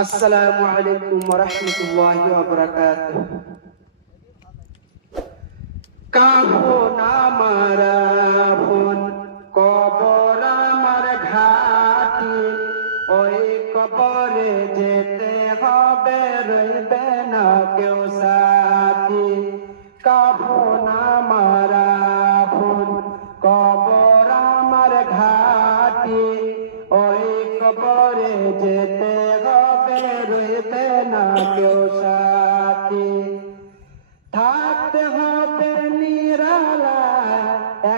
আসসালামু আলাইকুম ওয়া রাহমাতুল্লাহি ওয়া বারাকাতুহু। কাফন আমার আপন, কবর আমার ঘাটি, ওই কবরে যেতে হবে, রইবে না কেউ সাথী। কাফন আমার আপন, কবর আমার ঘাটি, ওই কবরে যেতে হবে, রইবে না কেউ সাথী। থাকতে হবে নিরালায়,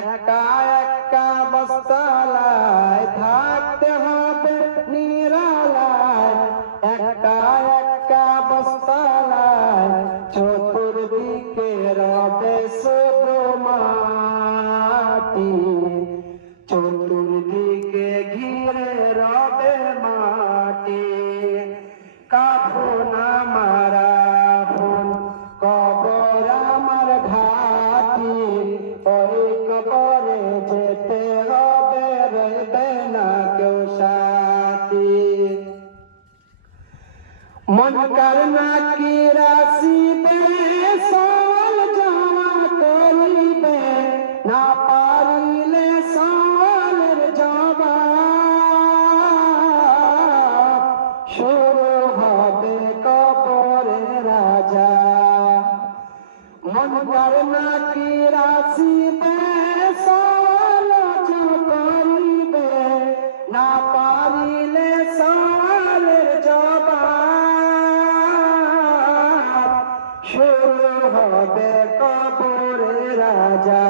একা একা বস্তালায়, থাকতে হবে নিরালায়, একা একা বস্তালায়, চতুর্দিকে রবে শুধু মাটি, চতুর্দিকে ঘিরে রবে মাটি। কাফন আমার আপন, কবর আমার ঘাটি, ওই কবরে যেতে হবে, রইবে না কেউ সাথী। মনকার নাকির আসিবে, সওয়াল জবাব করিবে, না পারিলে সওয়ালের জবাব, শুরু হবে কবরে রাজা। মনকার নাকির আসিবে, সওয়াল জবাব করিবে, না পারিলে সওয়ালের জবাব, শুরু হবে কবরে রাজা।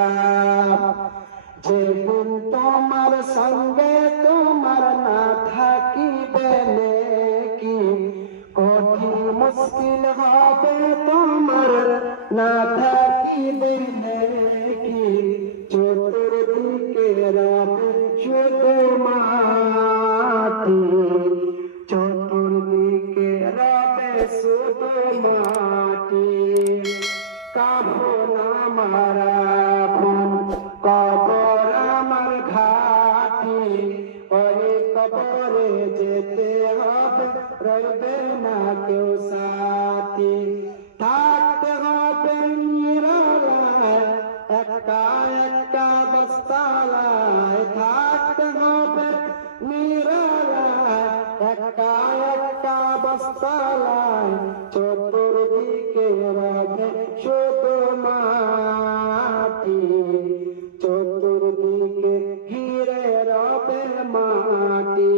যেদিন তোমার সঙ্গে তোমার না থাকিবে নেকি, কঠিন মুশকিল হবে তোমার না থাকিবে নেকি, চতুর্দিকে রবে শুধু মাটি, চতুর্দিকে রবে শুধু মাটি। কাফন আমার আপন, কবর আমার ঘাটি, ওই কবরে যেতে হবে, রইবে না কেউ সাথী। থাকতে হবে নিরালায়, একা একা বস্তালায়, থাকতে হবে নিরালায়, একা একা বস্তালায়, চতুর্দিকে রবে শুধু মাটি, চতুর্দিকে ঘিরে রবে মাটি।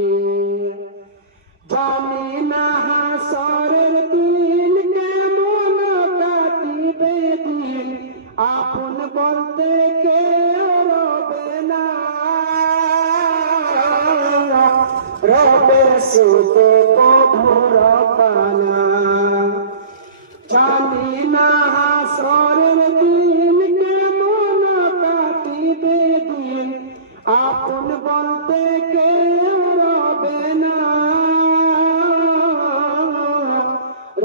জানি না হাসরের দিন কেমন কাটিবে দিন, আপন বলতে কেউ রবে না, রবে শুধু কবর পানা। জানি না হাসরের দিন কেমন কাটিবে দিন, আপন বলতে কেউ রবে না,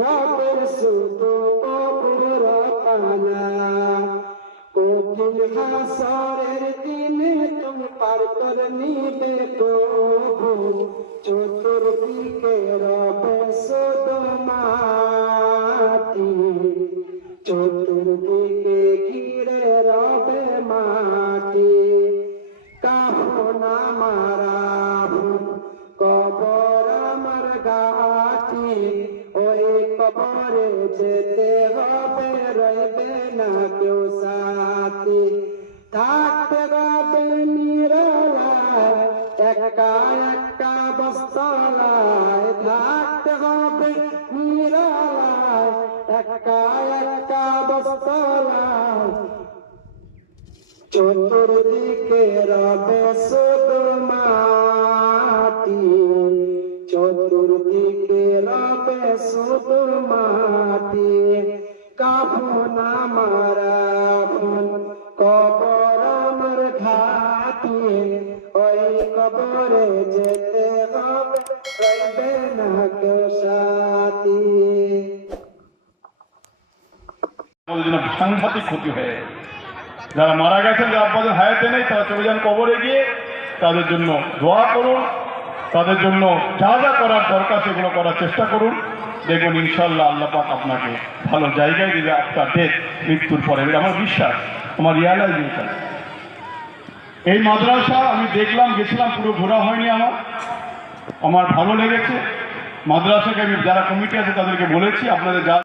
রবের শুধু কবর পানা। কঠিন হাসরের দিনে তুমি পার করে নিবে প্রভু, চতুর্দিকে রবে শুধু মাটি, চতুর্দিকে ঘিরে রবে মাটি। কাফন আমার আপন, কবর আমার ঘাটি, ওই কবরে যেতে হবে, রইবে না কেউ সাথী। থাকতে হবে নিরালায়, একা একা বস্তালায়, থাকতে হবে নিরালায়, একা একা বস্তালায়, চতুর্দিকে রবে শুধু মাটি, চতুর্দিকে রবে শুধু মাটি। কাফন আমার আপন, কবর আমার ঘাটি, ওই কবরে যেতে হবে, রইবে না কেউ সাথী। সাংঘাতিক ক্ষতি হয়ে যারা মারা গেছেন, যারা আপনাদের হায়াতে নেই, তারা চলে যান কবরে গিয়ে, তাদের জন্য দোয়া করুন। তাদের জন্য যা যা করার দরকার সেগুলো করার চেষ্টা করুন। দেখবেন ইনশাল্লাহ আল্লাহ পাক আপনাকে ভালো জায়গায় দিবে আপনার ডেথ, মৃত্যুর পরে। এটা আমার বিশ্বাস, আমার রিয়ালাইজেশন। এই মাদ্রাসা আমি দেখলাম, গেছিলাম, পুরো ঘোরা হয়নি আমার ভালো লেগেছে। মাদ্রাসাকে আমি যারা কমিটি আছে তাদেরকে বলেছি আপনাদের যা